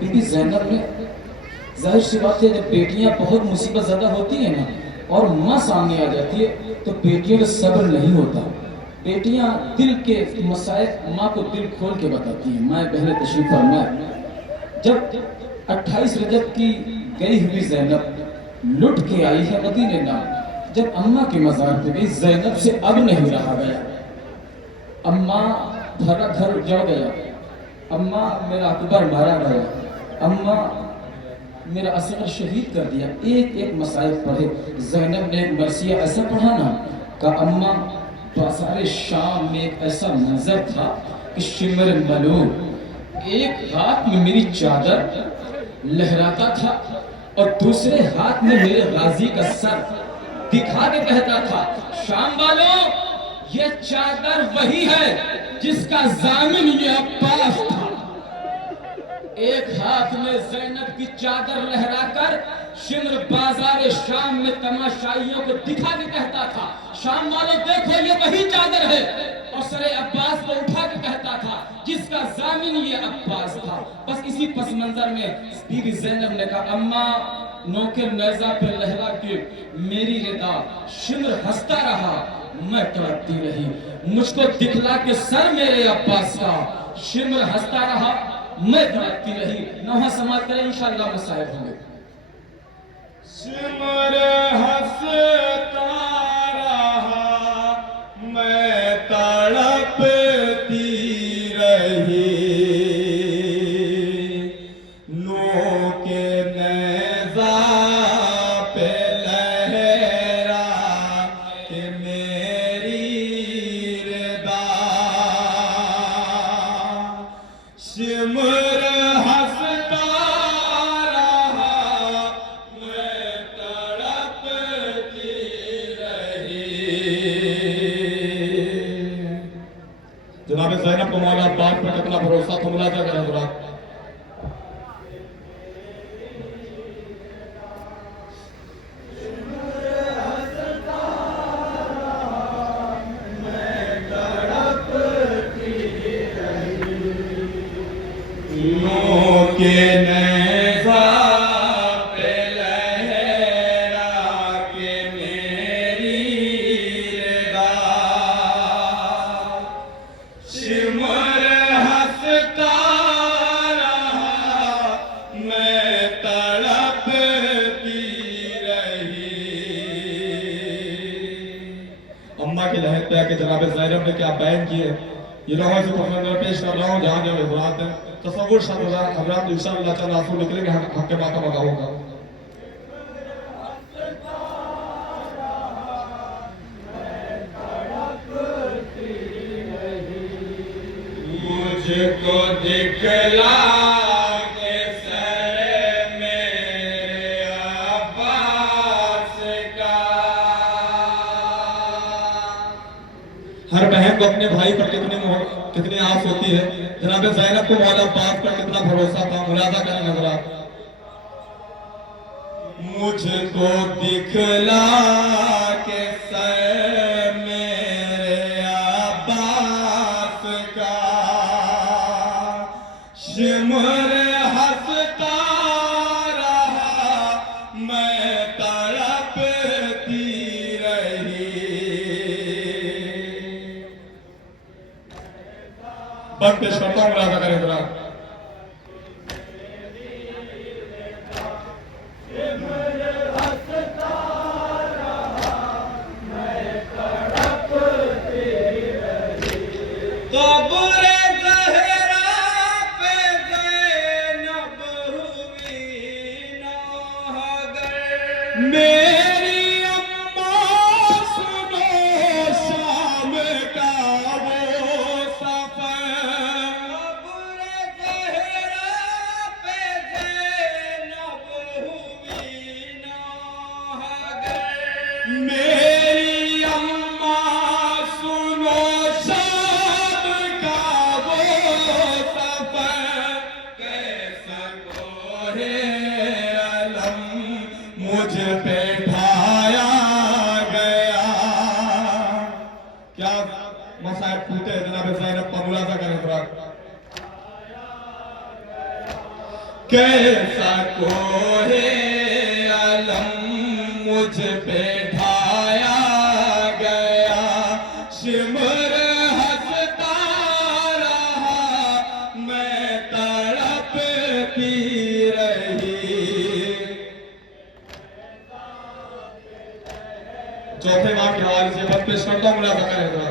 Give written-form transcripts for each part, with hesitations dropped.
बीबी ज़ैनब ने, जाहिर सी बात है जब बेटियां बहुत मुसीबत ज़्यादा होती हैं ना और माँ सामने आ जाती है तो बेटियों का सब्र नहीं होता। बेटियां दिल के मसाइल माँ को दिल खोल के बताती हैं। माँ बहन तशरीफ फरमाए, जब 28 रजब की गई हुई ज़ैनब लुट के आई है मदीने ना, जब अम्मा के मज़ार पे गई, ज़ैनब से अब नहीं रहा गया। अम्मा भरा घर उजड़ गया, अम्मा मेरा अकबर मारा गया, अम्मा मेरा असगर शहीद कर दिया। एक एक मसाइल पढ़े। ज़ैनब ने मरसिया ऐसा पढ़ा ना का अम्मा बाज़ार शाम में एक ऐसा मंजर था कि शिमर मलूम, एक हाथ में मेरी चादर लहराता था और दूसरे हाथ में मेरे गाजी का सर दिखा के कहता था, शाम वालों ये चादर वही है जिसका जामिन ये अब्बास था। एक हाथ में ज़ैनब की चादर लहराकर शिमर बाजार शाम में तमाशाइयों को दिखा के कहता था, शाम वालों देखो ये वही चादर है, और सरे अब्बास को उठा के कहता था जिसका जामिन ये अब्बास था। बस इसी पस मंजर में बीबी ज़ैनब ने कहा, अम्मा नौके नेज़ा पे लहरा के मेरी रिदा, शिमर हंसता रहा मैं तड़पती रही, मुझको दिखला के सर मेरे अब्बास का, शिमर हंसता रहा मैं तड़पती रही। नौहा समाज करें इंशाअल्लाह मसाइल होंगे। शिमर हंसता रहा मैं तड़पती रही, नोके नेज़ा पे लहरा के मेरी रिदा, शिमर हंसता रहा मैं तड़पती रही। जनाब ज़ैनब को मौला पाक पर कितना भरोसा था, मुलाजा करें हज़रात। के नेज़ा पे लहरा के मेरी रिदा, शिमर हंसता रहा मैं तड़पती रही। अम्मा के लहर पे आके जनाब ज़ैनब ने क्या बयान किए, ये लोगों से पसंद पेश कर रहा हूँ। जहाँ जो हज़रात हैं तसव्वुर शायद हज़रात इंशाअल्लाह ताला आंसू निकलेंगे, हक के माता मगा होगा। मुझको दिखला के सर मेरे अब्बास का, हर बहन को अपने भाई पर कितनी आस होती है। जनाब ज़ैनब को मौला पाक पर कितना भरोसा था, मुलाजा करें हज़रात। मुझको दिखला के सर मेरे अब्बास का, शिमर हंसता रहा मैं तड़पती रही। बंद पेश करता हूँ, मुलाजा करें जरा। मेरी अम्मा सुनो शाम का वो सफर, कब्र ज़हरा पे ज़ैनब हुई नाहगर। मेरी अम्मा सुनो शाम का वो सफर, कैसा कोहे अलम मुझ पे ढाया गया। क्या मसाइब टूटे जनाब ज़ैनब पर, मुलाजा करें। कैसा कोहे अलम मुझ पे ढाया गया, शिमर हंसता रहा मैं तड़पती रही। चौथे बार के हवाले से बस पेश करता हूं, मुलाजा करेगा।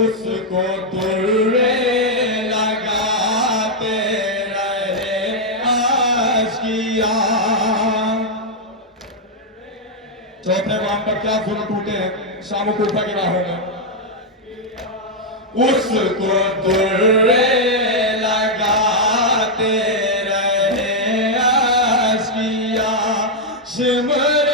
उसको दुर्रे लगाते रहे आशिकियां। चौथे बाम पर क्या जुल्म टूटे हैं शाम कूफा की राहों में। उसको दुर्रे लगाते रहे आशिकियां, शिमर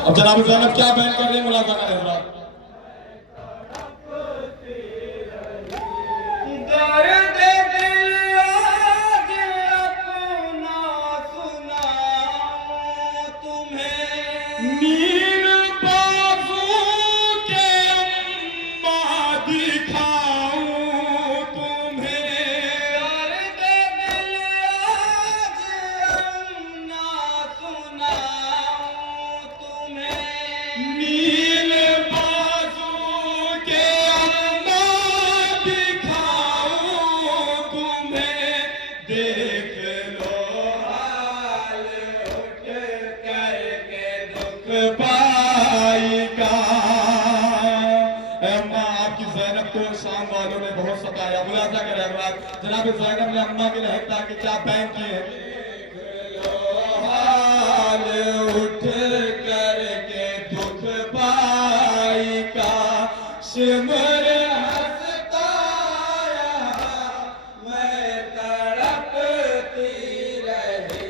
अब जनाब ज़ैनब क्या बयान कर रही है, मुलाजा करें हज़रात। जनाब ज़ैनब ने अम्मा के लहका के क्या बयान किए हैं। हाल उठ करके दुख पाई का, शिमर हंसता रहा मैं तड़पती रही।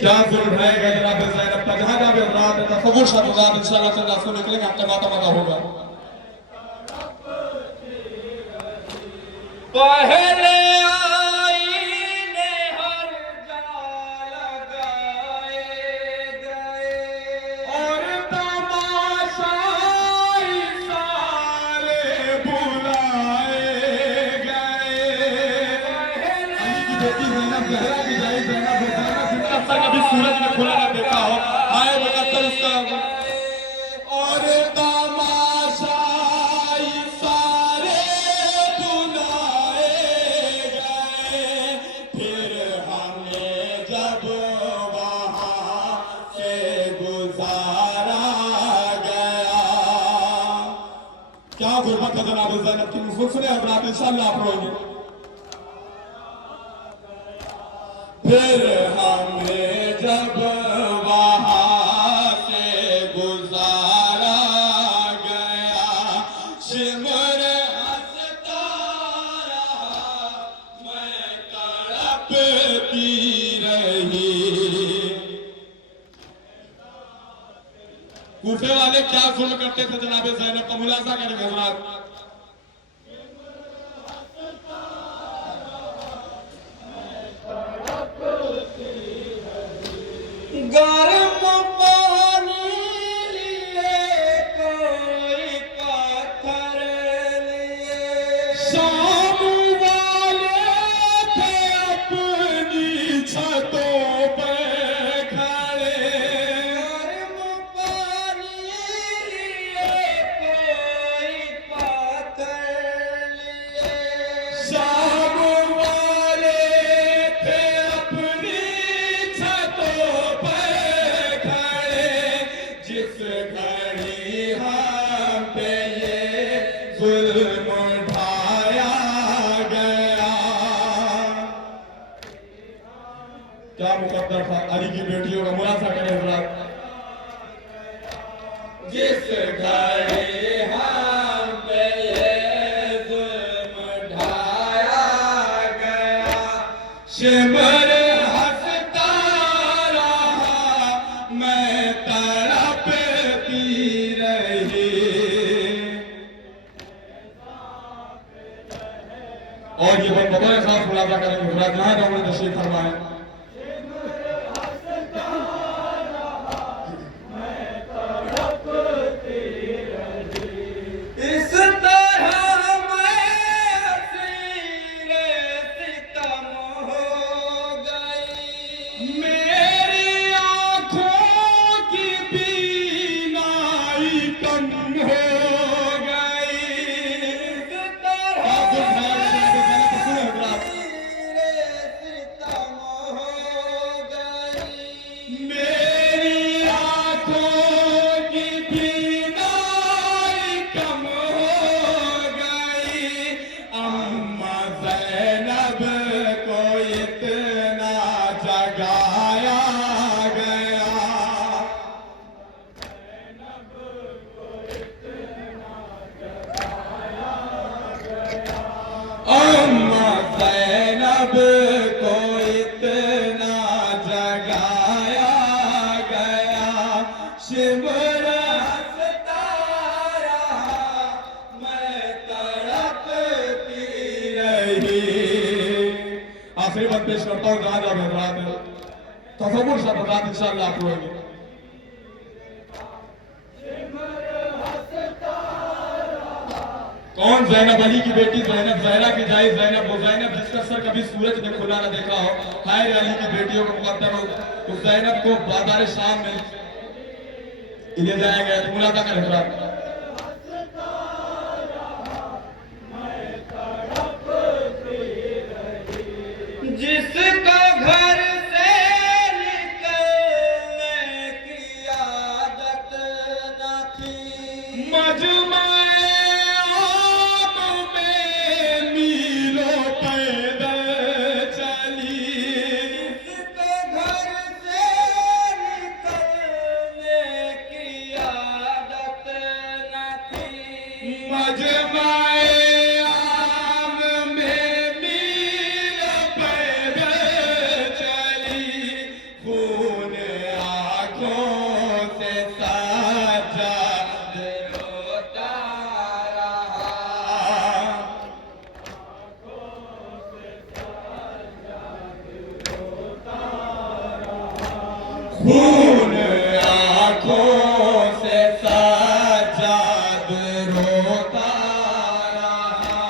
क्या जुल्म रहेगा जनाब ज़ैनब का, जहां जहां भी रात तसव्वुर शाद इंशाअल्लाह ताला से निकलेंगे, आपका माता मदा होगा। पहले आईने हर जा लगाए गए और तमाशाई सारे बुलाए गए। अली की बेटी ज़ैनब ज़हरा की जाए, ज़ैनब जिनका सर कभी सूरज ने खुला ना देखा हो, आए मुकद्दर उसका। और तमाशाई सारे बुलाए गए, फिर हमें जब वहां से गुजारा गया। क्या गुर्बत है जनाब ज़ैनब की, सुने अब रात इंशाअल्लाह आप रोएंगे। फिर हमें जब वहां से गुजारा गया, शिमर हंसता रहा मैं तड़पती रही। कूफे वाले क्या जुल्म करते थे जनाब ज़ैनब का, मुलाजा करेंगे हज़रात। गर्म पानी लिए कोई पत्थर लिए, शाम वाले थे अपनी छतों पे खड़े। गर्म पानी लिए कोई पत्थर लिए, शाम वाले क्या मुकद्दर था अली की बेटियों का मुनासा करें हजरात। जिस घर हम पे ये जुल्म ढाया गया, शिमर हंसता रहा, मैं तड़पती रही। और ये बंद बतौर खास मुलाजा करेंगे हजरात, जहां जाऊंगे तशरीफ फरमाएं। इस तरह मैं असीर सितम हो गई, मेरी आंखों की बीनाई कम हो गई। इस तरह असीर सितम हो गई, मेरी आंखों की बीनाई कम हो गई। अम्मा ज़ैनब को इतना जगाया गया, अम्मा ज़ैनब को इतना जगाया गया। शिमर हंसता रहा, मैं तड़पती रही। आखिरी बात पेश करता हूँ, जहाँ जब हजरात तसव्वुर शब हजरात इंशाअल्लाह आप होंगे। कौन ज़ैनब अली की बेटी ज़ैनब, ज़हरा की जाई ज़ैनब, वो ज़ैनब जिसका सर कभी सूरज ने खुला ना देखा हो। हाय रे अली की बेटियों को मुकद्दर हो, उस ज़ैनब को बाजार शाम में ले जाया गया। तो मुलाकात कर हजरात। जिसका घर से निकलने की आदत न थी, मजमाए आम में मीलों पैदल चली। जिसका घर से निकलने की आदत न थी, मजमाए आम में मील पैदल चली। खून आंखों से साजा रोता रहा, खून आंखों से साजाद रोता रहा।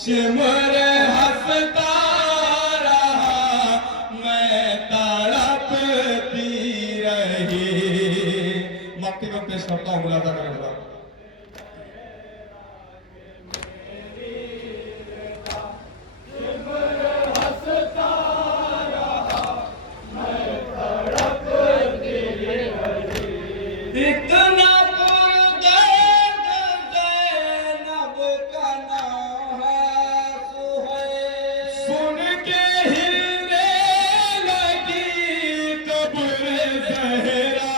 शिमर हंसता रहा, मैं तड़पती रही। मक्ती को पेश करता हूँ, मुलाजा करें हजरात। इतना पुरदर्द ज़ैनब का नाम है सुहैल, सुन के हिलने लगी कब्र ज़हरा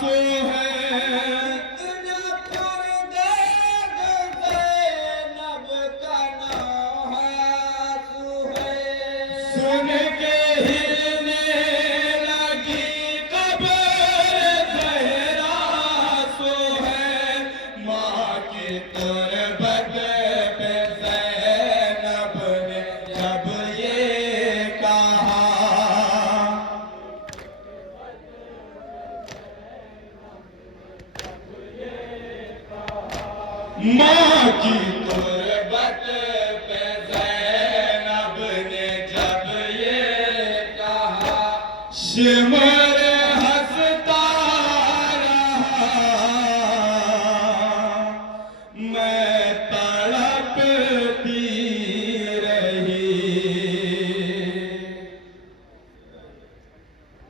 सोहैल। इतना पुरदर्द ज़ैनब का नाम है सुहैल, सुन के हिलने लगी कब्र ज़हरा सोहैल। माँ की तुरबत पे ज़ैनब ने जब ये कहा, माँ की तुरबत पे ज़ैनब ने जब ये कहा, शिमर